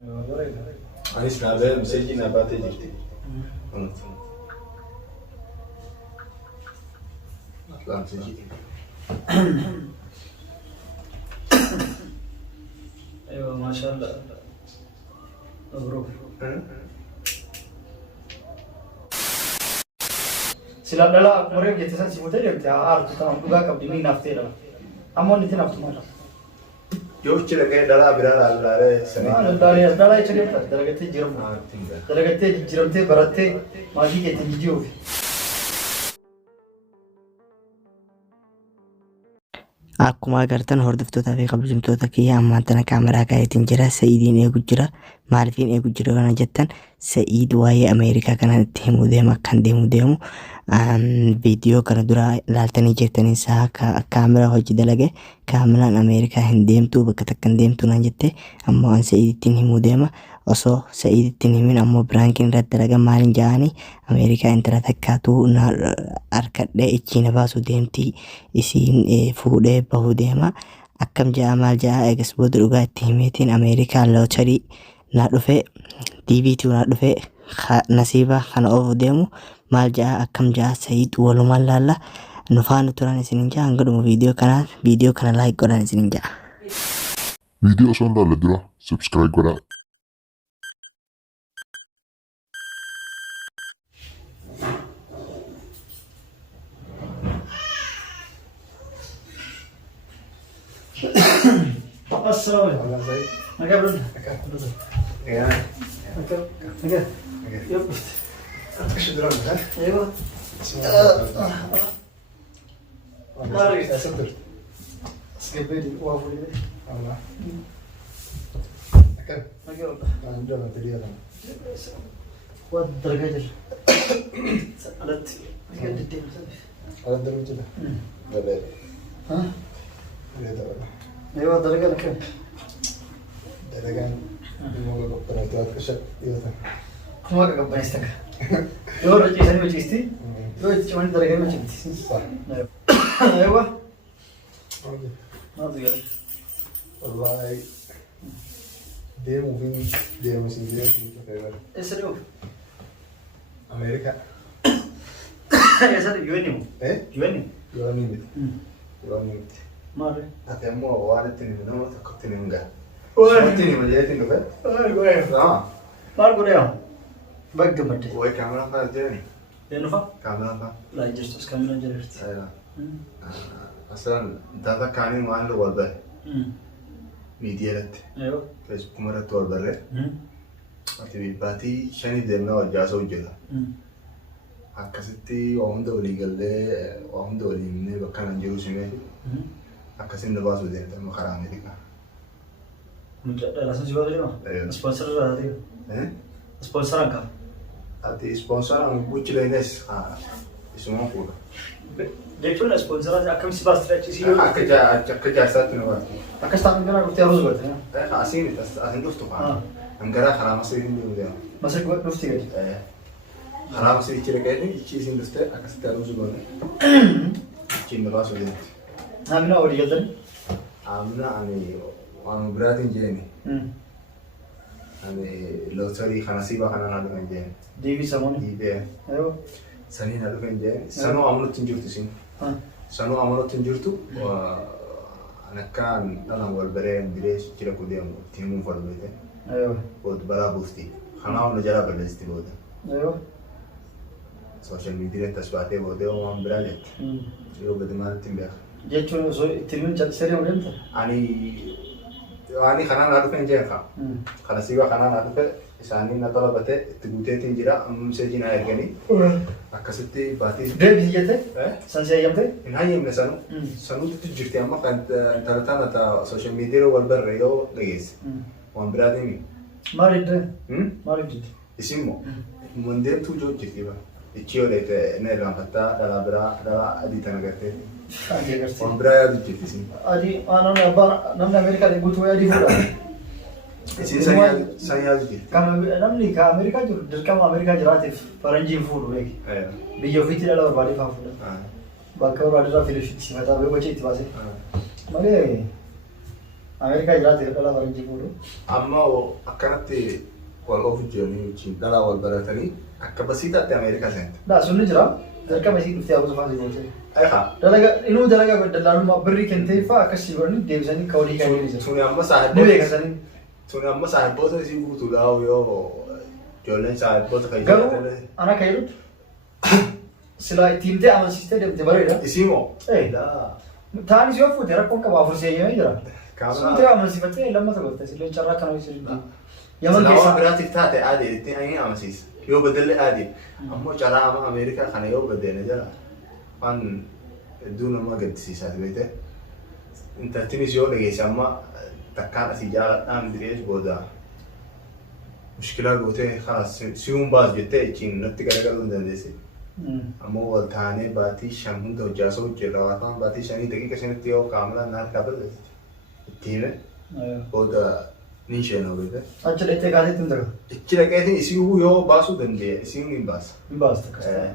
Anis nabe message nabate jirti. Atlan message. ايوه ما شاء الله مبروك. سلام لا مريم جتسان سيموتي جبت عارف تمام دوغا كبدي نافتيلا امون نتي نافت مال Yoch lagay dala birala allare sani. دالا يچريم درجتي جيرم درجتي جيرمتي براتي ماجي كيتي جيجو Akkuma agartan hordoftootaa fi kabajamtoota kiyya ammaantana kaameraa kaayatiin jira. Sa'iidiin eegu jira. Maaliifin eegu jira kana jettan Sa'iid waa'ee Ameerikaa kana itti himuu deema akkan deemu viidiyoo kana dura ilaaltanii jirtanii isaa kaameraa hojii dalage kaameraan Ameerikaa hin deemtu bakka takka hin deemtu naan jette ammoo an Sa'iidittiin himuu deema. Osoo Sa'iidittiin himin ammoo biraankiin irratti dalaga maaliin ja'anii Ameerikaa intala takkaatu harkadhee ichiina baasu deemti isiin fuudhee bahuu deema. Akkam ja'a maal ja'a eegas booda dhugaa itti himeetiin Ameerikaa lootarii na dhufe DVT na dhufe nasiiba kana oofu deemu maal ja'a akkam ja'a Sa'iid walumaan laalla nu faana turan isinin ja'a hanga dhuma viidiyoo kana laayik godhan isinin ja'a. Video osoo hin laalle dura subscribe godhaa. السلام عليكم. نقابل. Ya. نقابل. يب. Şu duran ha? ايوه. Mari sıdır. سكبيلي وافولي. Allah. Akan. نقابل. Ben de ben biliyorum. والدرجة سألت. نقابل الدين. Ada derece de. Böyle. ها؟ Böyle de böyle. ايوه الدرجة كم؟ Delegan. Mau ke penelitian kesat itu. كم واقع قبل يستك؟ يو رجع سني وجيستي؟ يو تجمعني الدرجة ما جبتي. صح. ايوه. Oke. ما تقول. Wallahi. Dia mungkin dia masih dia gitu kayak ايش اليوم؟ Amerika. يا سيدي يويني. يويني. Yuanin. Yuanin. ما أدري. Atau mau awalnya tini mana takut tini enggak. Woi. Semua tini aja tini kan? gue. Ah. ما أقول يا. بقى مدري. Woi kamera apa aja nih? لأنه فا. Kamera apa? لا يجلس كامل جلست. Saya. Asalan data kani mana lu walba? Media lat. أيوه. Facebook kumara tu walba le. Ati bati shani demna wajah sojela. Akkasitti wahunda walii gallee wahunda walii himnee bakka nan jiru simee akkasin na baasu deemte amma karaa Ameerikaa. رسم سباق اليوم. سبونسر هذا. سبونسر عنك. Ati sponsoran bucci leenes isuma fuudha. جيتونا سبونسر هذا كم سباق ستريتش سيو. Akka jaarsaatti nu baatu. أكستان من جنا قلت يا روز قلت. Asiin asin dhuftu fa'aa. Angaraa karaa masii hin jiru deema. مسك نفتي قلت. Karaa masii ichi dhaqee ichi isin dhuftee akkasitti aruusu goone. Ichiin na baasu deemte. هامنا أولي قدر. Amna ani waan biraatiin jeeni. Ani lootarii kana siiba kana naa dhufan jeeni. ديفي ساموني. Dhiibee أيوه. sanii naa dhufan jeeni. Sanuu amanutti hin jirtu isin. Sanuu amanutti hin jirtu. Anakkaan dhalaan wal baree biree jira ku deemu itti himuun falmite. أيوه. Booda balaa buufti. Kanaa hunda jalaa balleessitti booda. أيوه. Social media tas baatee booda waan biraa jette. Yoo gadi maalitti hin beeku. جيتونا زوي تلمين جت سريع ولا أنت؟ Ani kanaan haa dhufeen jeen kaa. Kana siiba kanaan haa dhufe isaanii na talabate itti guuteetiin jira amma miseejii na erganii akkasitti baatii. ديفي جته. سنسي يمته. Hin hayyamne sanuu. Sanuutu jirti amma kan talataan ata social media wal barre yoo dhageesse. Waan biraatiin mi. ما ريد. ما ريد. Isin moo mundeemtuu joo jirti ba. Ichi yoo leete na irraanfattaa dhalaa biraa dhalaa adii tana gartee. أدي قرتي. Waan biraa yaadu jirti isin. أدي أنا نمنا أمريكا اللي قلت ويا دي فولا. Isin san yaadu jirti. كان نمني كأمريكا جر دركم أمريكا جراتي فرنجي فول ويك. بيجو فيتي لا لو بادي فافولا. باكر بادي را فيلش تسمع تابع وجهي تباسي. ماله Amerikaa jiraate dhala faranjii fuudhu. Amma akkanatti wal of ijoollee wajjin dhalaa wal baratanii akka basiitaatti Ameerikaa seente. Daa sunni jira. Jalqaba isii dhuftee haguusa faasii gootee. Ayihaa. Inuu dalagaa dallaalummaa birrii kentee fa'aa akkasii godhanii deebisanii kawalii kan inni jira. Tuni amma saahibboota isii guutuudhaa yoo ijoolleen saahibboota kan garuu ana kan jedhutti silaa ittiin ta'e amansiistee deemte bareeda. Isii moo? Taanis yoo fuute rakkoon qaba afur seeyyamee jira. Sun ta'e amansiifattee lammata goote sillee carraa kana hojii jirti. Yaman keessaa biraatiif taate aadee ittiin ani amansiisa. Yoo badallee aadee ammoo carraa amma Ameerikaa kana yoo badeene jira waan hedduu nama gaddisiisaati beekte. Intaltinis yoo dhageesse amma takkaan asii jaaladhaan direes booda mushkilaa gootee kanaas si'uun baas jettee ittiin natti garagaluu hin dandeessi. Ammoo wal taanee baatii shan hunda hojjaasoo hojjeerra waan baatii shanii daqiiqa shanitti yoo kaamala naaf kaabala itti hime booda ni isheenoo beekte. Achi dhaqxee kaaseetti hin daga. Ichi dhaqeetiin isiihuu yoo baasuu dandeenya isiihuu hin baasa. Hin baasta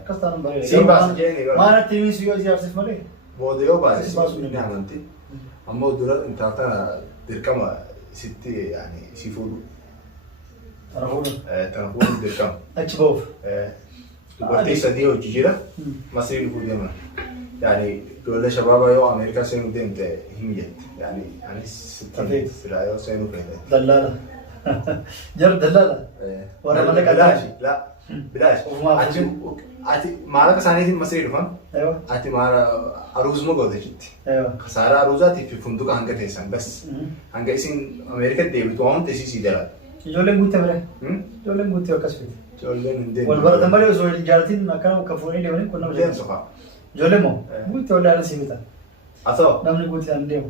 kastaan bareeda. Siin baasa jeeni bara. Maal atti himis yoo ijaarsiif malee. Booda yoo baase isiihuu ni amanti. Ammoo dura intaltana dirqama isitti yaani isii fuudhu. Tana fuudhu. Tana fuudhu dirqama. Achi ba'uuf. Dubartii sadii hojii jira Masrii dhufuu deeman. Yaani ijoollee shabaabaa yoo Ameerikaa seenuu deemte hin jette. Yaani anis sitti silaa yoo seenuu feete. Dallaala. Jar dallaala. Warra mana bilaashi. La bilaashi. Ati maallaqa isaaniitiin Masrii dhufan. Ati maala aruuzuma goote jetti. Kasaaraa aruuzaatiif fi funduqa hanga teessan bas. Hanga isin Ameerikaa deebitu waan hundi isii jala. Ijoolleen guutte bare. Ijoolleen guutte akkas fite. Ijoolleen hin deemu. Wal baratan malee osoo ijaartiin akkana kan fuudhanii deemanii kun nama deemsu fa'aa. Ijoollee moo guutte wal dhaala si bita. Asoo. Namni guutte aan deemu.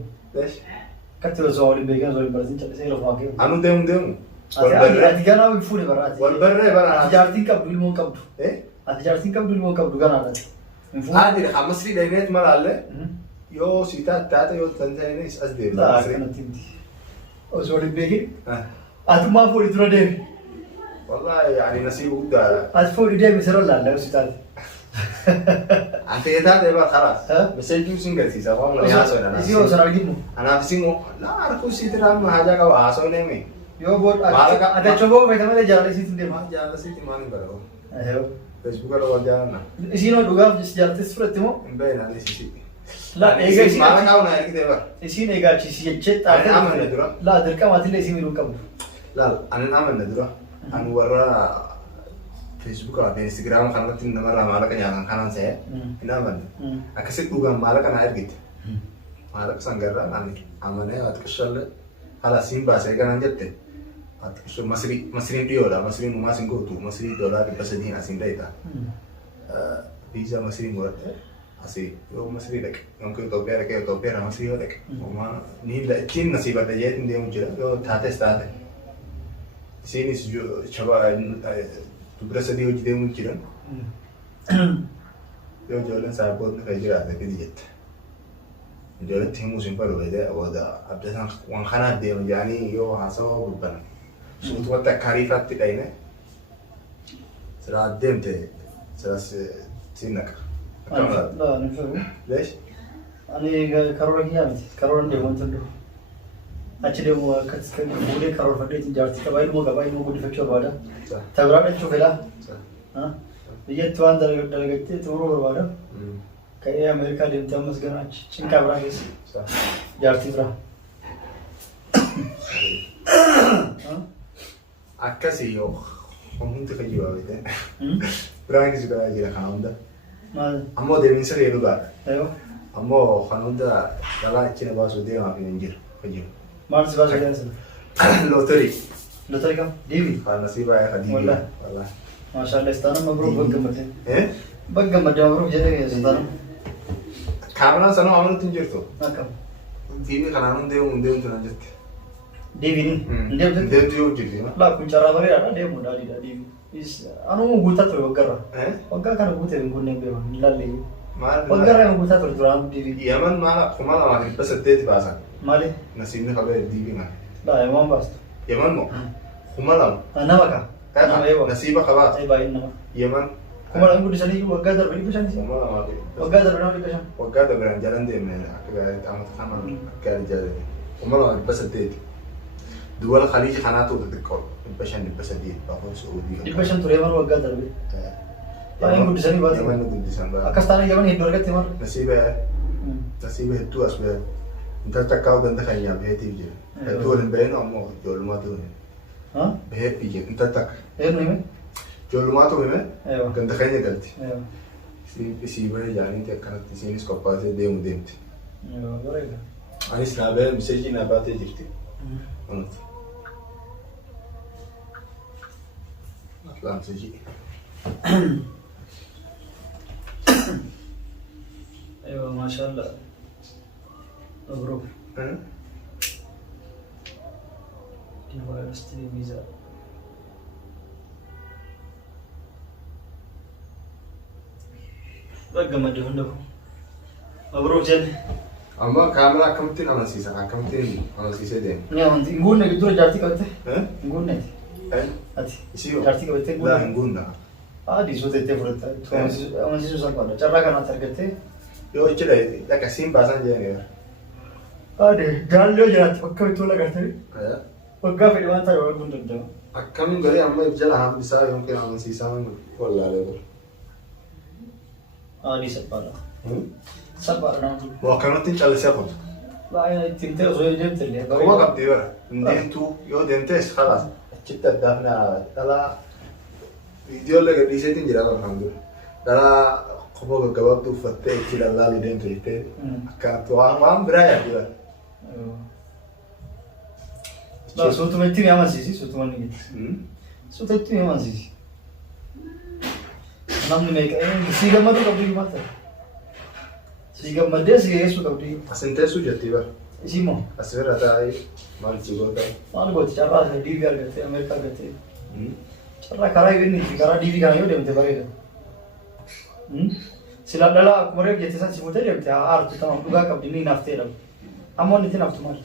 Katti osoo waliin beekan osoo waliin baratin callisee lafa keemu. Anu deemu. Ati ganaa wal fuudhe baraati. Wal barree bara. Ijaartiin qabdu ilmoon qabdu. Ati ijaartiin qabdu ilmoon qabdu ganaadha. Haadhi Masrii deemeet malaalle yoo siitaa taate yoo tanzaniinis as deemu. Laa akkanatti miti. Osoo waliin beekin. Ati maa fuudhi dura deemi. Wallahi yani nasiibu guddaadha. Ati fuudhi deemi sirra laalla yoo siitaate. Ante taate bara khalaas. Meseejii sin garsiisa waan wali haasawina. Isii osoo arginu. Anaaf isin laa harkuu siitiraan haajaa qaba haasawina himi. Yoo bood adachoo boo fayyadama malee jaalala isiitiin deema. Jaalala isiitii maal hin baratu. Facebook irra wal jaalanna. Isiin hoo dhugaaf jaallattis fudhatti moo? Hin beeknaan isii. Laa eega isiin maala qaawuna ergite bara. Isiin eegaa achiisi jechee Ani amanne dura. Laa dirqamaatillee isii miidhuu qabdu. Laal ani amanne dura. Ani warra Facebook fi Instagram kanarratti namarraa maallaqa nyaatan kanaan se'e hin amanne. Akkasitti dhugaan maallaqa naa ergite. Maallaqa sangarraa ani amanee waati qishallee haala siin baasee kanaan jette. Masriin dhiyoodha. Masriin uumaa siin gootu. Masrii doolaara 300 asiin dheetaa. Viizaa Masriin godhadhe asii yoo Masrii dhaqe yookiin Itoophiyaa dhaqee Itoophiyaa Masrii yoo dhaqe uumaa ni ittiin nasiibadha jeetiin deemu jira yoo taates taate. Isiinis dubara sadii hojii deemuu jiran yoo ijoolleen saayibbootni kan jiraate fidi jette. Ijoolletti himuu siin falu beekee booda abdataan waan kanaaf deemu jedhanii yoo haasawaa gurguran. Suutumatti akka hariifaatti dhayine siraa deemte siras siin naqa. Laa ni firu. Leesh? Ani karoora kiyyaa miti. Karoora deemu wanti hunduu. Achi deemu akkas kan fuudhee karoorfadheetiin jaartii qabaa ilmoo guddifachuu barbaada. Tabiraa dhachuu fedhaa. Biyyatti waan dalagattee xumuruu barbaada. Ka'ee Ameerikaa deemtee ammas gara achi cinqaa biraa keessa. Jaartii biraa. Akkasii yoo hundi fayyadu beekte. Biraan kisi biraa jira kana hunda. Ammoo deebiinsa reedu gaadha. Ammoo kan hunda dhalaa itti na baasuu deemaaf hin jiru fayyadu. Maal si baasuu deemsa? Lootarii. Lootarii kam? Diivi? Kan nasiibaa yaa kan diivi. Wallaahi. Maashaallah istaana mabruuk baggammadee. Baggammadee mabruuk jedhee istaana. Kaameraan sanoo amanutti hin jirtu. Akkam? Diivi kanaan deemtu nan jirti. Diivini? Deemtu? Deemtu yoo jirti. Laa kun carraa bareedaadha deemu daadhiidha diivi. Anuu guutaa ture waggarra. Waggaa kana guutee hin kunneen beeku hin laallee. Waggarra hin guutaa ture duraan diivi. Yaman maala 2008 baasan. Maali? Nasiibni qabee diivi maa. Laa yaman baastu. Yaman moo? 2000. Nama ka? Nama eewa. Nasiiba qabaa. Ee baay'een nama. Yaman. 2000 guddisanii waggaa darbe 500. Waggaa darbe nama 500. Waggaa darbiraan jalan deemne akka gaariitti amata kana gaarii jaalate. ومرة بس الديت دول الخليج خاناته تذكر البشن بس الديت بقول سعودي البشن تري مرة وقعد دربي يعني قد سني بعد يمن قد سنة أكستان يمن هيدور كتير مرة نسيبه هتو أسبوع أنت تكاو بند خيّا بهتي بيجي هتو البين أمو جول ما تقول ها بهت بيجي أنت تك إيه نعمل جول ما تقول مين أيوة كنت خيّا قلتي أيوة سيبه يعني أنت كانت تسيني سكوبات ديم ديمت أيوة بريء أنا سنابه مسجي نباتي جبتي أنت أطلع مسجي أيوة ما شاء الله مبروك ديفاي استري فيزا بقى ما جهنم مبروك جن أما كاميرا كمتين أنا سيسا دين يا أنت نقول نقول دور جارتي كبته نقول نتي أه أتي سيو جارتي كبته لا نقولنا دي سوت تفرت أما سيسو سالفة جرا كنا تركته يو إيش ده كسيم باسان جاني جال لو جرات بكا بتولا كرتني أه بكا في الوان تاي ولا كنت ده أكمل غري أما يبجلا هم بيسا يمكن أنا سيسا من ولا ليبر دي سبارة سبارة نعم وكانوا تنشال سيكون لا أنا تنتهي زوجي جبت اللي هو قبل ديبر ندين تو يو دينتش خلاص شتى دافنا تلا فيديو اللي قبل يسيتين جرا الحمد لله تلا خبوك كباب تو فتة كذا لا لدين تيجي كان تو عام برايا كذا لا صوت ما تيجي أما سيسي صوت ما نيجي صوت تيجي أما سيسي نام نيك سيجا ما تقبل ما تر سيجا ما ده سيجا يسوع تقبل أسنتي سوجتي بقى سيمو أسفر أتاي مال تيجوتا مال قلت شرّا دي في أرجعتي أمريكا أرجعتي شرّا كراي بيني كرا دي في كراي يودي متى بقى سلا دلا كمرة جت سان سيموتة دي متى أرت تمام دوغا كابديني نافته لهم أمون نتي نافته مال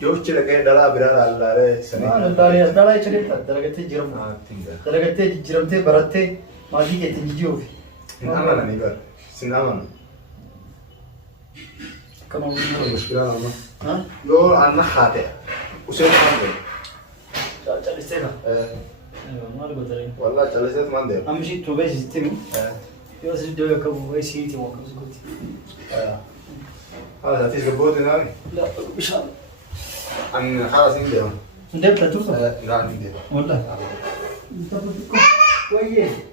يو كذا كذا دلا برا الله رأي سنة دلا يشرب درجتي جرم درجتي جرمتي براتي ما دي كتير نجيوف أنا نيبر سنامن كمان مشكلة أنا ها يو أنا خاطئ وسيد ماندي جالسينا أيوة ما أقول ترى والله جالسيت ماندي أمشي توبي سيستم يو سيد دوي كابو وي سيتي وكابو سكوتي هذا تيجي بودي ناني لا مش هذا أنا خلاص عندي ندبت توصل لا عندي والله ويه